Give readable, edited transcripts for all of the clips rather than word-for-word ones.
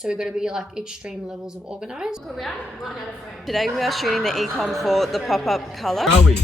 So we've got to be like extreme levels of organised. Run out of frame. Today we are shooting the e-com for the pop-up colour. Are we?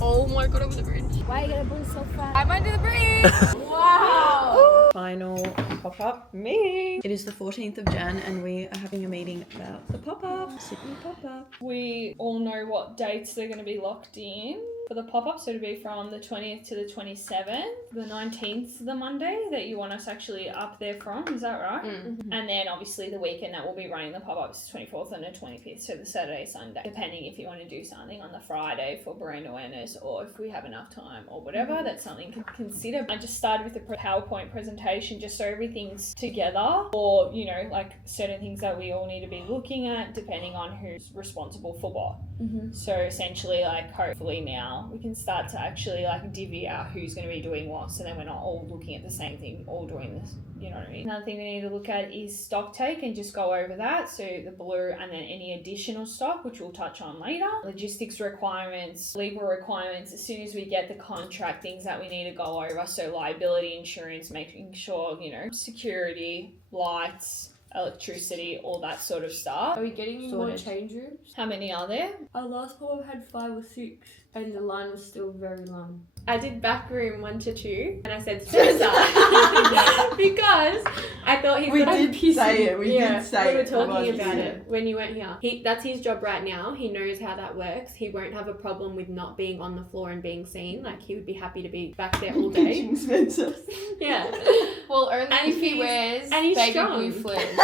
Oh my god, over the bridge. Why are you gonna bring so fast? I'm under the bridge. Wow. Ooh. Final pop-up meeting. It is the 14th of Jan and we are having a meeting about the pop-up, Sydney pop-up. We all know what dates they're going to be locked in for the pop-up, so it'll be from the 20th to the 27th. The 19th is the Monday that you want us actually up there from, is that right? Mm-hmm. And then obviously the weekend that we'll be running the pop-ups, 24th and the 25th, so the Saturday, Sunday, depending if you want to do something on the Friday for brand awareness or if we have enough time or whatever, that's something to consider. I just started with a PowerPoint presentation just so everything's together, or, you know, like certain things that we all need to be looking at depending on who's responsible for what. So essentially, like, hopefully now we can start to actually like divvy out who's going to be doing what, so then we're not all looking at the same thing, all doing this, you know what I mean? Another thing we need to look at is stock take and just go over that, so the blue and then any additional stock, which we'll touch on later. Logistics requirements, legal requirements, as soon as we get the contract, things that we need to go over, so liability insurance, making sure, you know, security, lights, electricity, all that sort of stuff. Are we getting any more change rooms? How many are there? Our last pop-up had 5 or 6 and the line was still very long. I did back room 1 to 2 and I said Spencer because I thought he's We gonna did piss say me. it, we did say we were it. talking Yeah. about it when you weren't here. That's his job right now. He knows how that works. He won't have a problem with not being on the floor and being seen. Like, he would be happy to be back there all day. Pitching Spencer. Yeah. Well, only And if he he's- wears and he's baby strong. blue flares.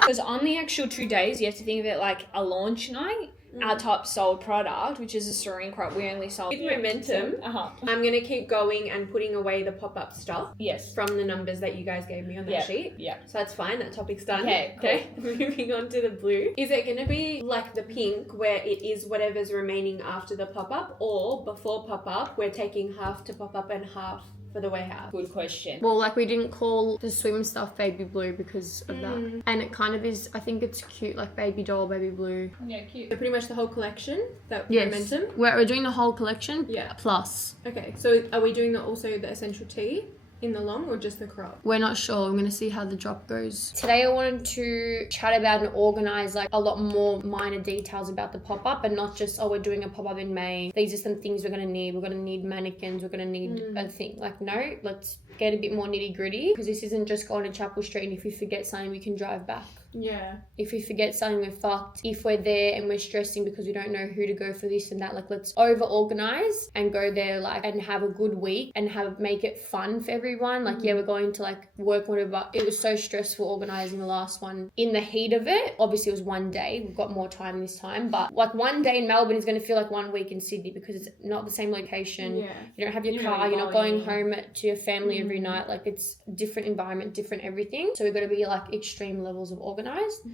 Because on the actual 2 days, you have to think of it like a launch night. Our top sold product, which is a serene crop, we only sold. With momentum, I'm going to keep going and putting away the pop-up stuff Yes. from the numbers that you guys gave me on that Yeah. sheet. Yeah. So that's fine, that topic's done. Okay, cool. Okay, moving on to the blue. Is it going to be like the pink where it is whatever's remaining after the pop-up, or before pop-up we're taking half to pop-up and half for the warehouse? Good question. Well, like, we didn't call the swim stuff baby blue because of that. And it kind of is, I think it's cute, like baby doll, baby blue. Yeah, cute. So pretty much the whole collection, that Yes. momentum? We're doing the whole collection. Yeah. Plus. Okay, so are we doing also the essential tee in the long or just the crop? We're not sure. I'm going to see how the drop goes. Today I wanted to chat about and organise like a lot more minor details about the pop-up, and not just, oh, we're doing a pop-up in May. These are some things we're going to need. We're going to need mannequins. We're going to need a thing. Like, no, let's get a bit more nitty-gritty, because this isn't just going to Chapel Street and if we forget something, we can drive back. Yeah. If we forget something, we're fucked. If we're there and we're stressing because we don't know who to go for this and that, like, let's over-organise and go there, like, and have a good week and make it fun for everyone. Like, yeah, we're going to, like, work, whatever, but it was so stressful organising the last one in the heat of it. Obviously, it was one day. We've got more time this time, but, like, one day in Melbourne is going to feel like 1 week in Sydney because it's not the same location. Yeah. You don't have your You're car. not You're not going going. home to your family every night. Like, it's different environment, different everything. So we've got to be, like, extreme levels of organised.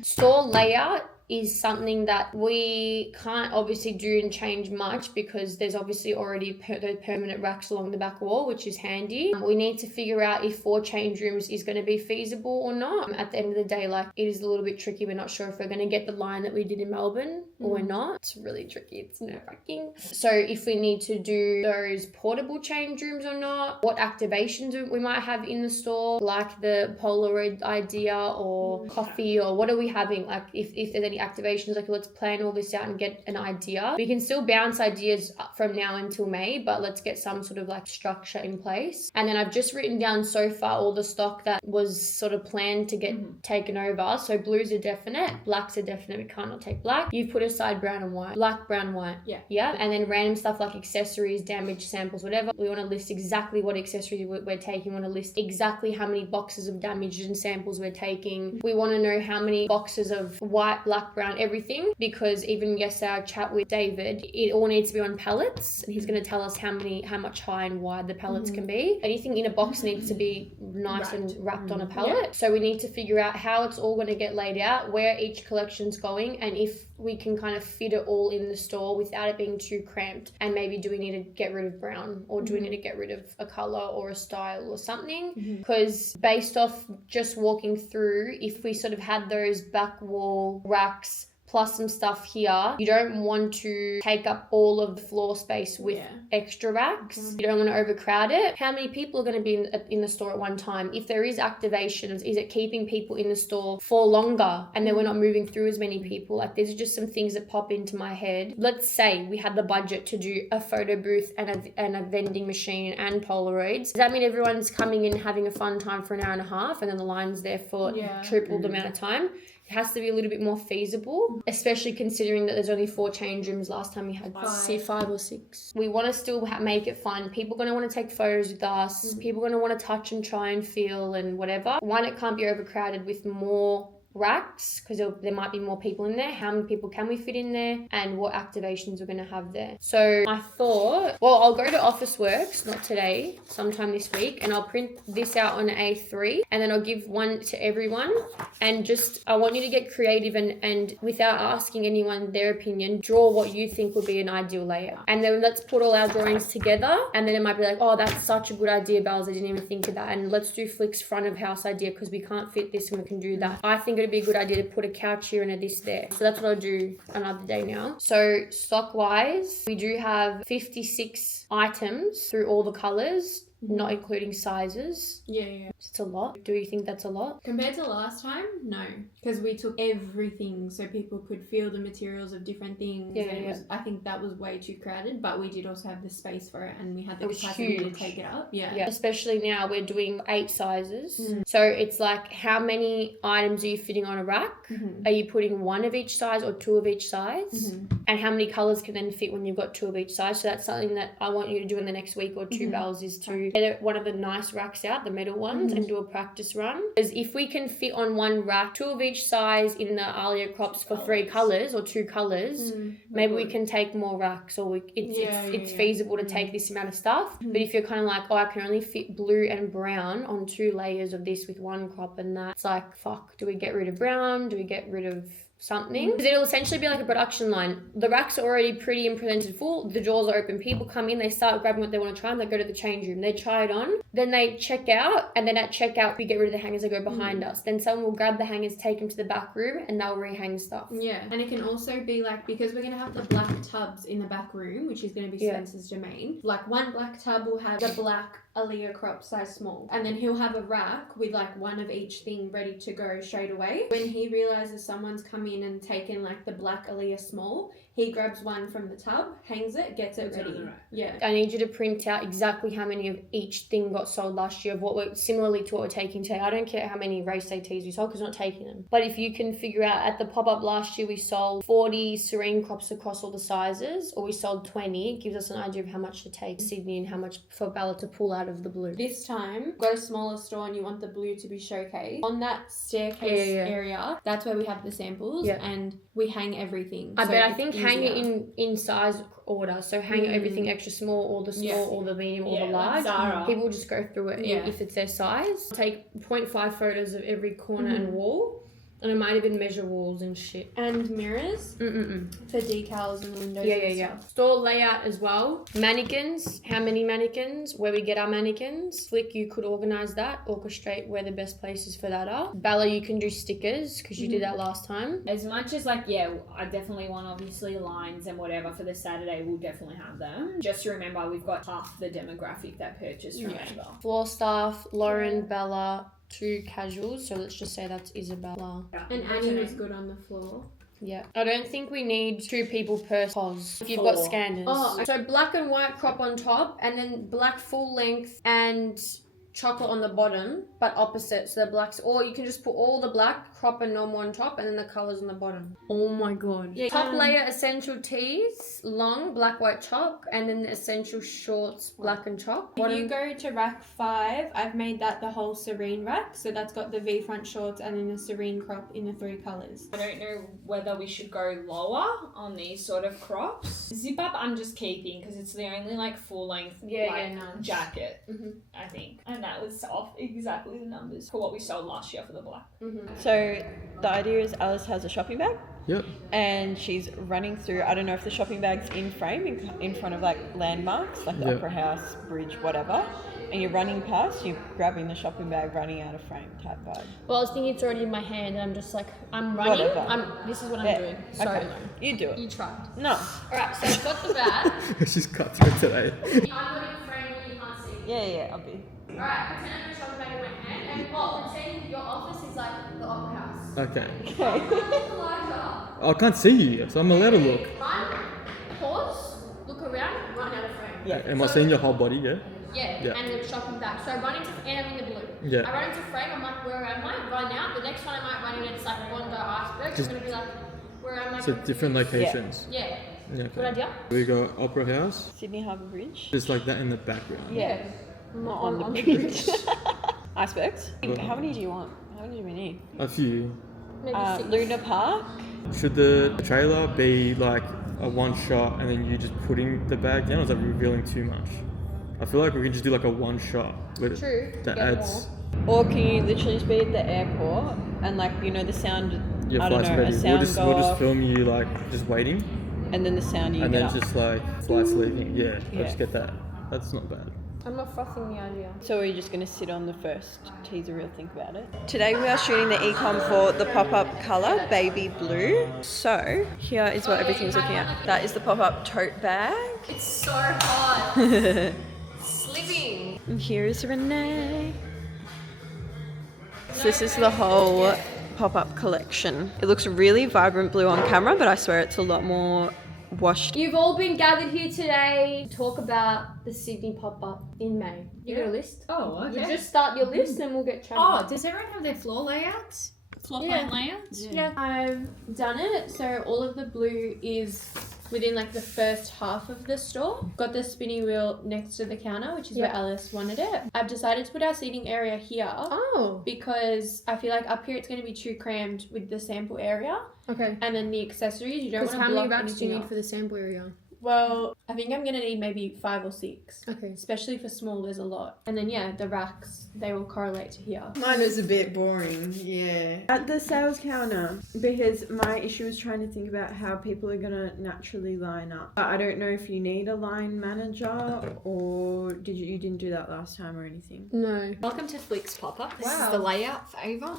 Store layout is something that we can't obviously do and change much because there's obviously already those permanent racks along the back wall, which is handy. We need to figure out if 4 change rooms is going to be feasible or not. At the end of the day, like, it is a little bit tricky. We're not sure if we're going to get the line that we did in Melbourne or we're not. It's really tricky. It's nerve-wracking. So if we need to do those portable change rooms or not, what activations we might have in the store, like the Polaroid idea or coffee, or what are we having? Like, if there's any activations, like, let's plan all this out and get an idea. We can still bounce ideas from now until May, but let's get some sort of like structure in place. And then I've just written down so far all the stock that was sort of planned to get taken over. So blues are definite, blacks are definite. We can't not take black. You've put aside brown and white. Black, brown, white. Yeah. And then random stuff like accessories, damaged samples, whatever. We want to list exactly what accessories we're taking. We want to list exactly how many boxes of damaged and samples we're taking. We want to know how many boxes of white, black, brown, everything, because even yesterday I chat with David, it all needs to be on pallets, and he's going to tell us how much high and wide the pallets can be. Anything in a box needs to be nice and wrapped on a pallet. So we need to figure out how it's all going to get laid out, where each collection's going, and if we can kind of fit it all in the store without it being too cramped. And maybe do we need to get rid of brown, or do we need to get rid of a color or a style or something? Because based off just walking through, if we sort of had those back wall racks plus some stuff here, you don't want to take up all of the floor space with extra racks. You don't want to overcrowd it. How many people are going to be in the store at one time? If there is activations, is it keeping people in the store for longer and then we're not moving through as many people? Like, these are just some things that pop into my head. Let's say we had the budget to do a photo booth and a vending machine and Polaroids. Does that mean everyone's coming in having a fun time for an hour and a half and then the line's there for triple the amount of time? It has to be a little bit more feasible, especially considering that there's only 4 change rooms. Last time we had 5 or 6. We want to still make it fun. People are going to want to take photos with us. People are going to want to touch and try and feel and whatever. One, it can't be overcrowded with more racks because there might be more people in there. How many people can we fit in there, and what activations we're going to have there? So I thought, well, I'll go to Officeworks, not today, sometime this week, and I'll print this out on A3 and then I'll give one to everyone. And just, I want you to get creative and without asking anyone their opinion, draw what you think would be an ideal layout. And then let's put all our drawings together, and then it might be like, oh, that's such a good idea, Bells, I didn't even think of that. And let's do Flick's front of house idea because we can't fit this and we can do that. I think it'd be a good idea to put a couch here and a this there. So that's what I'll do another day now. So stock wise, we do have 56 items through all the colors, not including sizes. Yeah. It's a lot. Do you think that's a lot? Compared to last time, no, because we took everything so people could feel the materials of different things. I think that was way too crowded, but we did also have the space for it, and we had the capacity to take it up. Yeah. Especially now we're doing 8 sizes. So it's like, how many items are you fitting on a rack? Are you putting 1 of each size or 2 of each size? And how many colors can then fit when you've got 2 of each size? So that's something that I want you to do in the next week or 2, Bells, is to get one of the nice racks out, the metal ones, and do a practice run. Because if we can fit on one rack 2 of each size in the Alia crops for 3 colors or 2 colors, maybe we can take more racks, or it's feasible to take this amount of stuff. But if you're kind of like, oh, I can only fit blue and brown on 2 layers of this with 1 crop, and that, it's like, fuck, do we get rid of brown? Do we get rid of something? Because it'll essentially be like a production line. The racks are already pretty and presented full. The drawers are open. People come in, they start grabbing what they want to try, and they go to the change room. They try it on, then they check out, and then at checkout we get rid of the hangers that go behind us. Then someone will grab the hangers, take them to the back room, and they'll rehang stuff. Yeah, and it can also be like, because we're going to have the black tubs in the back room, which is going to be Spencer's domain. Like, one black tub will have the black Aaliyah crop size small, and then he'll have a rack with like 1 of each thing ready to go straight away. When he realizes someone's come in and taken like the black Aaliyah small, he grabs 1 from the tub, hangs it, gets it ready. Yeah. I need you to print out exactly how many of each thing got sold last year, of what we're similarly to what we're taking today. I don't care how many race ATs we sold because we're not taking them. But if you can figure out, at the pop-up last year we sold 40 serene crops across all the sizes, or we sold 20, it gives us an idea of how much to take to Sydney and how much for Bella to pull out of the blue. This time, got a smaller store and you want the blue to be showcased. On that staircase area, that's where we have the samples, and we hang everything. I think hang it in size order. So hang everything extra small, or the small, or the medium, or the large. Like people will just go through it if it's their size. Take 0.5 photos of every corner and wall. And I might even measure walls and shit. And mirrors for decals and windows and stuff. Store layout as well. Mannequins. How many mannequins? Where we get our mannequins. Flick, you could organise that. Orchestrate where the best places for that are. Bella, you can do stickers because you did that last time. As much as like, I definitely want obviously lines and whatever for the Saturday, we'll definitely have them. Just remember, we've got half the demographic that purchased from Aver. Floor staff, Lauren, Bella, 2 casuals, so let's just say that's Isabella. And Annie was good on the floor. Yeah. I don't think we need 2 people per pos if you've got scanners. So black and white crop on top, and then black full length and chocolate on the bottom, but opposite, so the blacks, or you can just put all the black, crop and normal on top, and then the colours on the bottom. Oh my god. Yeah. Top layer essential tees, long, black, white chalk, and then the essential shorts, black and chalk. If you go to rack 5, I've made that the whole serene rack, so that's got the V front shorts and then the serene crop in the 3 colours. I don't know whether we should go lower on these sort of crops. Zip up I'm just keeping because it's the only like full length jacket, I think. And that was off exactly exactly the numbers for what we sold last year for the black. So the idea is Alice has a shopping bag. Yep. And she's running through, I don't know if the shopping bag's in frame, in front of like landmarks, like the Yep. Opera House, bridge, whatever. And you're running past, you're grabbing the shopping bag, running out of frame type vibe. Well, I was thinking it's already in my hand, and I'm just like, I'm running. Whatever. This is what I'm Yeah. doing. Sorry, Okay. Lauren. You do it. You tried. No. Alright, so I've got the bag. She's cut through today. I'm putting frame where you can't see. Yeah, I'll be. Alright, pretend I'm a shopping bag in my hand, and pretend your office is like the Opera House. Okay. Okay. I can't see you, so I'm allowed to look. Run, pause, look around, run out of frame. Yeah. Am I seeing your whole body? Yeah. Yeah, and the shopping bag. So I run into, and I'm in the blue. Yeah. I run into frame, I'm like, where am I? Run out. The next one I might run in, it's like Bondi Iceberg. It's going to be like, where am I? So different locations. Yeah. Yeah. Good idea? We got Opera House. Sydney Harbour Bridge. Just like that in the background. Yeah. Not on the bridge. Icebergs. How many do you want? How many do we need? A few. Maybe six. Luna Park. Should the trailer be like a one shot and then you just putting the bag down, or is that revealing too much? I feel like we can just do like a one shot with True. that Get adds Or can you literally just be at the airport and like, you know, the sound, your I don't flight's know, ready. a sound We'll go just off, film you like just waiting, and then the sound you and get then up. just like flights leaving. Yeah, Yeah. I just get that. That's not bad. I'm not frothing the idea. So we're just going to sit on the first teaser reel, think about it. Today we are shooting the e-com for the pop-up colour, baby blue. So here is what everything's looking at. That is the pop-up tote bag. It's so hot. Slipping. And here is Renee. So this is the whole pop-up collection. It looks really vibrant blue on camera, but I swear it's a lot more washed. You've all been gathered here today to talk about the Sydney pop-up in May. You got a list? Oh, You just start your list and we'll get chatting. Oh, does everyone have their floor layouts? Floor Yeah. plan layouts? Yeah, I've done it. So all of the blue is within like the first half of the store. Got the spinny wheel next to the counter, which is where Alice wanted it. I've decided to put our seating area here. Oh. Because I feel like up here it's going to be too crammed with the sample area. Okay. And then the accessories, you don't Because want to how many block racks do you anything need off. for the sample area? Well, I think I'm going to need maybe 5 or 6. Okay. Especially for small, there's a lot. And then, yeah, the racks, they will correlate to here. Mine was a bit boring, yeah. At the sales counter, because my issue is trying to think about how people are gonna naturally line up. I don't know if you need a line manager or you didn't do that last time or anything. No. Welcome to Flick's Pop-Up. This Wow. is the layout for Aver.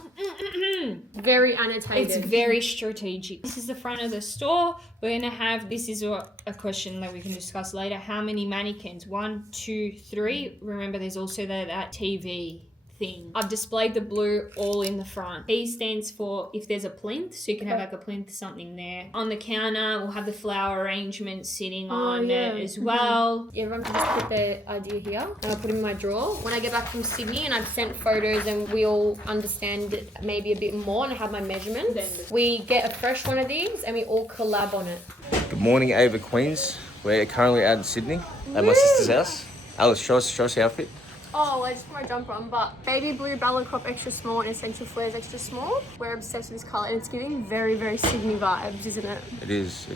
Very annotated. It's very strategic. This is the front of the store. We're going to have, this is a question that we can discuss later. How many mannequins? 1, 2, 3. Remember, there's also that TV thing. I've displayed the blue all in the front. P stands for if there's a plinth, so you can have like a plinth, something there. On the counter, we'll have the flower arrangement sitting on it as well. Everyone can just put their idea here and I'll put it in my drawer. When I get back from Sydney and I've sent photos and we all understand it maybe a bit more and I have my measurements, we get a fresh one of these and we all collab on it. Good morning, Aver Queens. We're currently out in Sydney at my sister's house. Alice, show us the outfit. Oh, I just put my jumper on, but baby blue ballet crop extra small and essential flares extra small. We're obsessed with this colour and it's giving very, very Sydney vibes, isn't it? It is.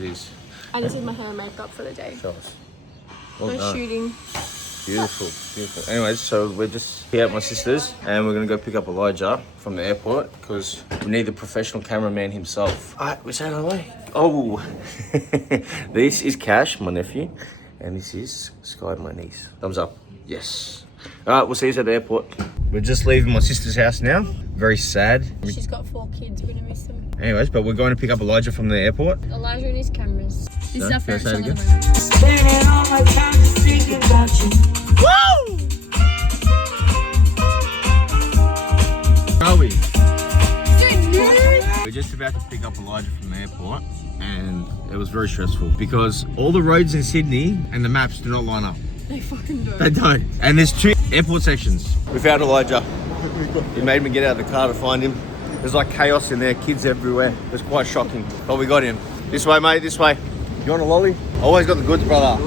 I just did my hair and makeup for the day. Show us. Well No done. shooting. Beautiful. Anyways, so we're just here at my sister's and we're gonna go pick up Elijah from the airport because we need the professional cameraman himself. Alright, we're saying hello. Oh, this is Cash, my nephew, and this is Sky, my niece. Thumbs up. Yes. Alright, we'll see you at the airport. We're just leaving my sister's house now. Very sad. She's got 4 kids, we're gonna miss them. Anyways, but we're going to pick up Elijah from the airport. Elijah and his cameras. This is So, our can I favorite say it song at again? the moment. Spending all my time just thinking about you. Are we? We're just about to pick up Elijah from the airport and it was very stressful because all the roads in Sydney and the maps do not line up. They fucking do. They don't. And there's 2 airport sections. We found Elijah. He made me get out of the car to find him. There's like chaos in there, kids everywhere. It was quite shocking. But we got him. This way, mate, this way. You want a lolly? Always got the goods, brother.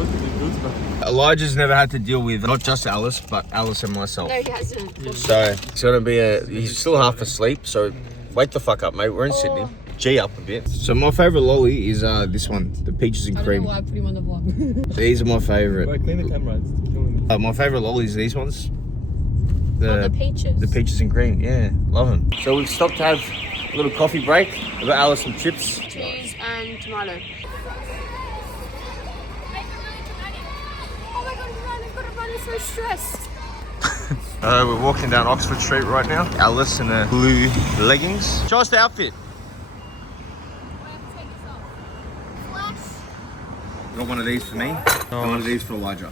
Elijah's never had to deal with not just Alice, but Alice and myself. No, he hasn't. So it's gonna be he's still half asleep, so wake the fuck up, mate. We're in Sydney. G up a bit. So my favourite lolly is this one, the peaches and cream. I put him on the vlog. These are my favourite. Clean the camera. It's killing me. My favourite lollies are these ones. the peaches. The peaches and cream, yeah, love them. So we've stopped to have a little coffee break. We've got Alice some chips. Cheese and tomato. Oh my god, I've got to run, I'm so stressed. We're walking down Oxford Street right now. Alice in her blue leggings. Show us the outfit. Got one of these for me. Got one of these for Elijah.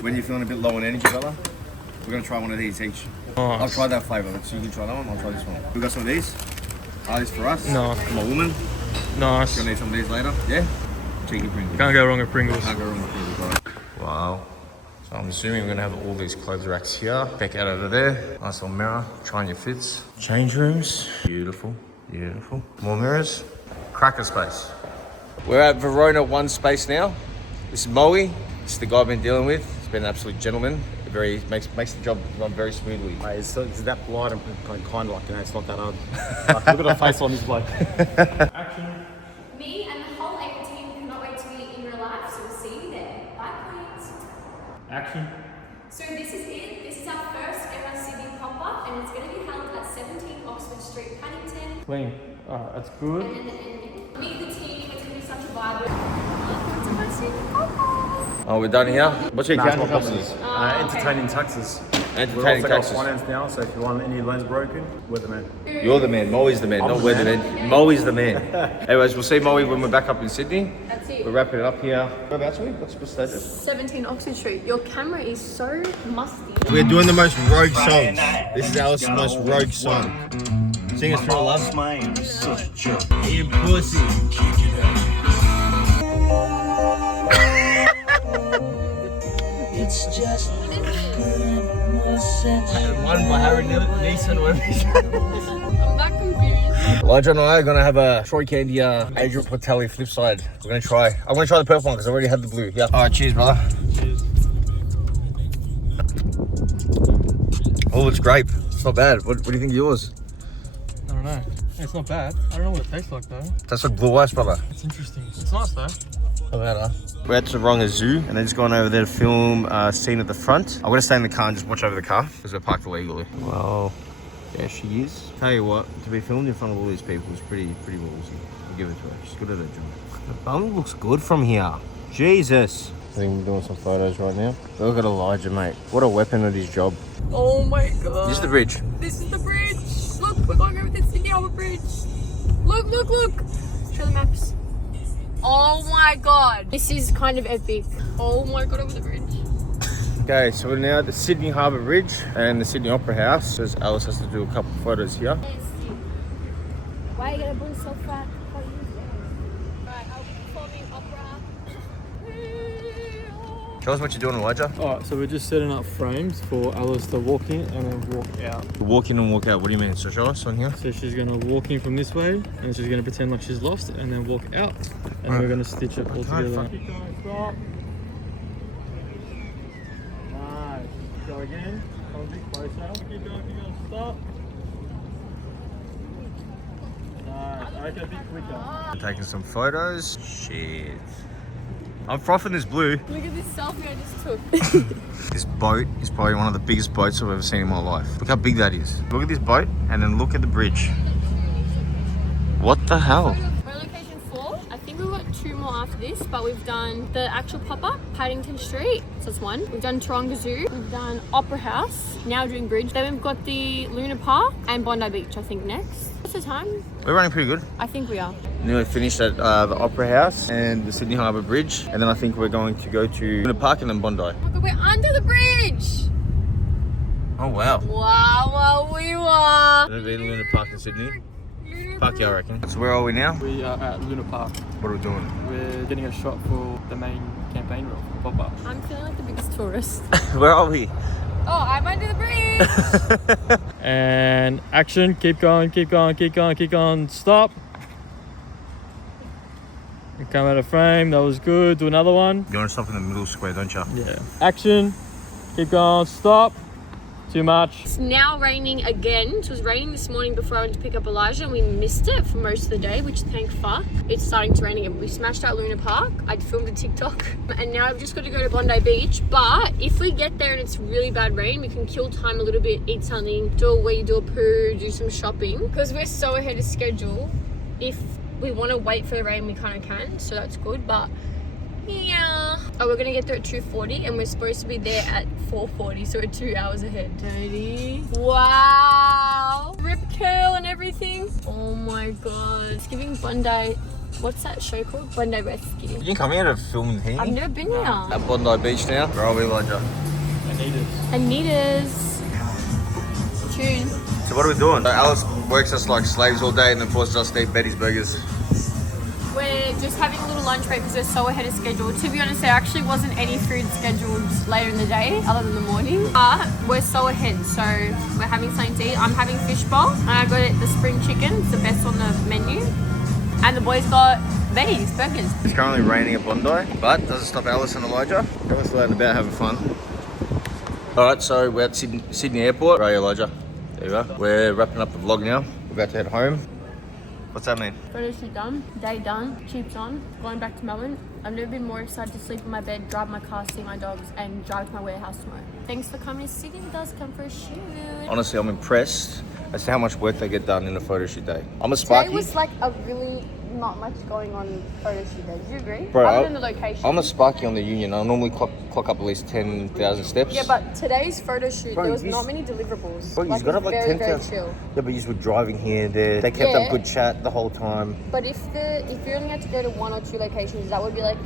When you're feeling a bit low on energy, Bella, we're gonna try one of these each. I'll try that flavour. So you can try that one. I'll try this one. We got some of these. These for us. No. For my woman. Nice. Gonna need some of these later. Yeah. Cheeky Pringles. Can't go wrong with Pringles. Can't go wrong with Pringles. Right. Wow. So I'm assuming we're gonna have all these clothes racks here. Back out over there. Nice little mirror. Trying your fits. Change rooms. Beautiful. Beautiful. More mirrors. Cracker space. We're at Verona 1 space now. This is Moe. This is the guy I've been dealing with. He's been an absolute gentleman. Makes the job run very smoothly. Mate, it's that polite and kind like, you know, it's not that hard. Like, look at the face on this bloke. Action. Me and the whole Aver team cannot wait to meet in real life, so we'll see you there. Bye, please. Action. So this is it. This is our first ever Sydney pop-up, and it's going to be held at 17 Oxford Street, Paddington. Clean. Alright, that's good. And then the ending. Meet the team. It's going to be such a vibe. Welcome to my Sydney pop-up. Oh, we're done here. What's your accounting companies? Entertaining taxes. We're Entertaining also got taxes. finance now, so if you want any lens broken, we're the man. You're the man. Moe's the man, not we're the man. Moe's the man. Anyways, we'll see Moe when we're back up in Sydney. That's it. We're wrapping it up here. Whereabouts are we? What's the stage? 17 Oxford Street. Your camera is so musty. We're doing the most rogue songs. This is Alice's most rogue song. Sing us through it, love. Hey, pussy. It's just good. One by Harry Neeson. I'm that confused. Elijah and I are gonna have a Troy Candy Adrian Portelli flip side. We're gonna try. I'm gonna try the purple one because I already had the blue. Yeah. All right, cheers, brother. Cheers. Oh, it's grape. It's not bad. What do you think of yours? I don't know. It's not bad. I don't know what it tastes like though. That's like blue ice, brother. It's interesting. It's nice though. Not bad, huh? We're at Taronga Zoo and they're just going over there to film a scene at the front. I'm gonna stay in the car and just watch over the car because we're parked illegally. Well, there she is. Tell you what, to be filmed in front of all these people is pretty ballsy. I'll give it to her. She's good at her job. The bum looks good from here. Jesus. I think we're doing some photos right now. Look at Elijah, mate. What a weapon at his job. Oh my god. This is the bridge. This is the bridge. Look, we're going over the Sydney Harbour Bridge. Look, look, look. Show the maps. Oh my god. This is kind of epic. Oh my god, over the bridge. Okay, so we're now at the Sydney Harbour Bridge and the Sydney Opera House. So Alice has to do a couple of photos here. Why are you gonna bring so far? Right, I'll be performing opera. Tell us what you're doing, Elijah. Alright, so we're just setting up frames for Alice to walk in and then walk out. Walk in and walk out. What do you mean? So show us on here. So she's gonna walk in from this way and she's gonna pretend like she's lost and then walk out. And we're gonna stitch it all together. Keep going, stop. Nice. Go again. Come a bit closer. Keep going, stop. Nice. Okay, a bit quicker. Taking some photos. Shit. I'm frothing this blue. Look at this selfie I just took. This boat is probably one of the biggest boats I've ever seen in my life. Look how big that is. Look at this boat and then look at the bridge. What the hell? We're at location 4. I think we've got 2 more after this, but we've done the actual pop-up, Paddington Street. So that's 1. We've done Taronga Zoo. We've done Opera House. Now we're doing Bridge. Then we've got the Luna Park and Bondi Beach, I think, next. What's the time? We're running pretty good. I think we are. Nearly finished at the Opera House and the Sydney Harbour Bridge. And then I think we're going to go to Luna Park and then Bondi. Oh my god, we're under the bridge! Oh wow. Wow, we were. Never been to Luna Park in Sydney? Fuck yeah, I reckon. So where are we now? We are at Luna Park. What are we doing? We're getting a shot for the main campaign reel for Popup. I'm feeling like the biggest tourist. Where are we? Oh, I'm under the bridge! And action, keep going, keep going, keep going, keep going, stop. And come out of frame, that was good. Do another one. You want to stop in the middle square, don't you? Yeah. Action, keep going, stop. Too much. It's now raining again. It was raining this morning before I went to pick up Elijah and we missed it for most of the day, which thank fuck. It's starting to rain again. We smashed out Luna Park. I filmed a TikTok and now I've just got to go to Bondi Beach. But if we get there and it's really bad rain, we can kill time a little bit, eat something, do a wee, do a poo, do some shopping. Because we're so ahead of schedule. If we want to wait for the rain, we kind of can. So that's good. But yeah. Oh, we're gonna get there at 2:40 and we're supposed to be there at 4:40, so we're 2 hours ahead. Dirty. Wow. Rip curl and everything. Oh my god. It's giving Bondi. What's that show called? Bondi Rescue. Did you come here to film here? I've never been here. At Bondi Beach now. Where are we, Elijah? Anita's. Tune. So what are we doing? So Alice works us like slaves all day and then forces us to eat Betty's burgers. We're just having a little lunch break because we're so ahead of schedule. To be honest, there actually wasn't any food scheduled later in the day other than the morning. But we're so ahead, so we're having something to eat. I'm having fish bowl and I got the spring chicken. It's the best on the menu. And the boys got Betty's burgers. It's currently raining at Bondi, but doesn't stop Alice and Elijah. They're still out and about having fun. Alright, so we're at Sydney Airport. Where are you, Elijah? There you are. We're wrapping up the vlog now. We're about to head home. What's that mean? Photoshoot done, day done, chips on, going back to Melbourne. I've never been more excited to sleep in my bed, drive my car, see my dogs, and drive to my warehouse tomorrow. Thanks for coming to Sydney with us. Come for a shoot. Honestly, I'm impressed as to how much work they get done in a photo shoot day. I'm a Sparky. Today was like a really not much going on photo shoot day. Do you agree? Bro, other than the location. I'm a Sparky on the Union. I normally clock up at least 10,000 steps. Yeah, but today's photo shoot, Bro, there was you not many deliverables. Bro, like, you've got to have like very, 10,000. very chill. Yeah, but you were driving here and there. They kept up good chat the whole time. But if you only had to go to 1 or 2 locations, that would be like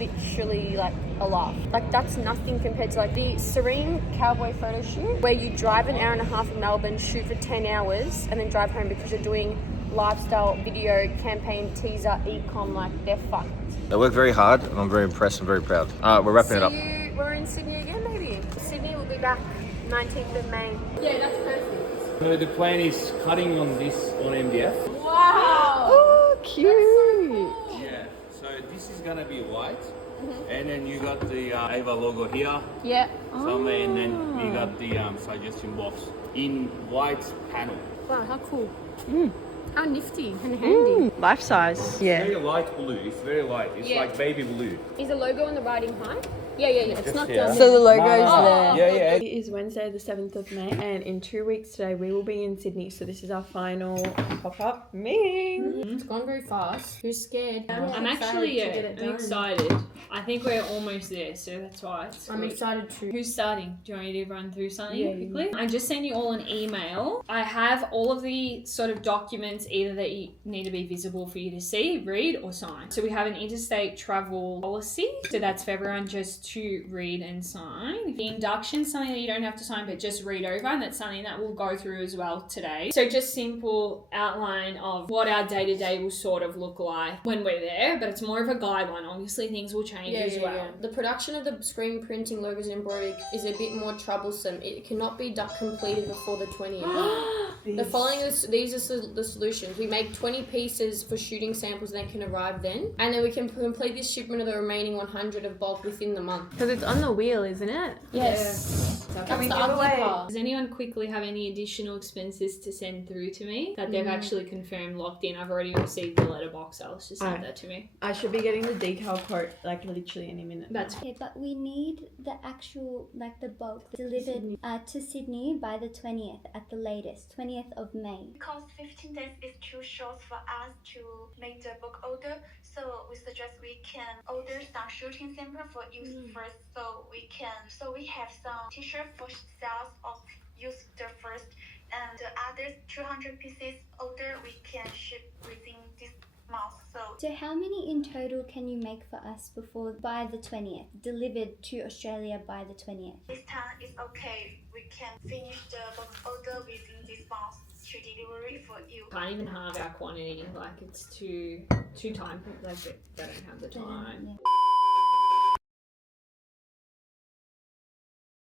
literally like a laugh. Like that's nothing compared to like the Serene Cowboy photo shoot where you drive an hour and a half in Melbourne, shoot for 10 hours and then drive home because you're doing lifestyle video campaign teaser e-com. Like they're fucked. They work very hard and I'm very impressed and very proud. Alright, we're wrapping it up. We're in Sydney again maybe. Sydney will be back 19th of May. Yeah, that's perfect. So the plan is cutting on this on MDF. Wow. Oh, cute. Yeah. So this is gonna be white, and then you got the Aver logo here Yeah. somewhere, and then you got the suggestion box in white panel. Wow, how cool. How nifty and handy. Life size. Yeah. Very light blue. It's very light. It's like baby blue. Is the logo on the riding height? Yeah. It's not down So the there. logo's there. Yeah. It is Wednesday the 7th of May and in 2 weeks today we will be in Sydney, so this is our final pop-up meeting. It's gone very fast. Who's scared? I'm actually I'm excited. I think we're almost there, so that's why it's I'm good. excited too. Who's starting? Do you want me to run through something quickly? I just sent you all an email. I have all of the sort of documents either that you need to be visible for you to see, read, or sign. So we have an interstate travel policy. So that's for everyone just to read and sign. The induction, something that you don't have to sign, but just read over, and that's something that we'll go through as well today. So just simple outline of what our day-to-day will sort of look like when we're there, but it's more of a guideline. Obviously things will change as well. Yeah. The production of the screen printing logos and embroidery is a bit more troublesome. It cannot be completed before the 20th. The following these are the solutions. We make 20 pieces for shooting samples and they can arrive then. And then we can complete this shipment of the remaining 100 of bulk within the month. Because it's on the wheel, isn't it? Yes. That's the ugly part. Does anyone quickly have any additional expenses to send through to me that they've actually confirmed locked in? I've already received the letterbox. Alice just sent that to me. I should be getting the decal quote like literally any minute. That's Okay, but we need the actual, like the bulk delivered to Sydney by the 20th at the latest, 20th of May. Because 15 days is too short for us to make the bulk order, so we suggest we can order some shooting sample for use first, so we have some t-shirt for sales of use the first, and the other 200 pieces order we can ship within this month. So how many in total can you make for us by the 20th, delivered to Australia by the 20th? This time is okay. We can finish the bulk order within this month to delivery for you. Can't even halve our quantity. Like it's too time. Like they don't have the time.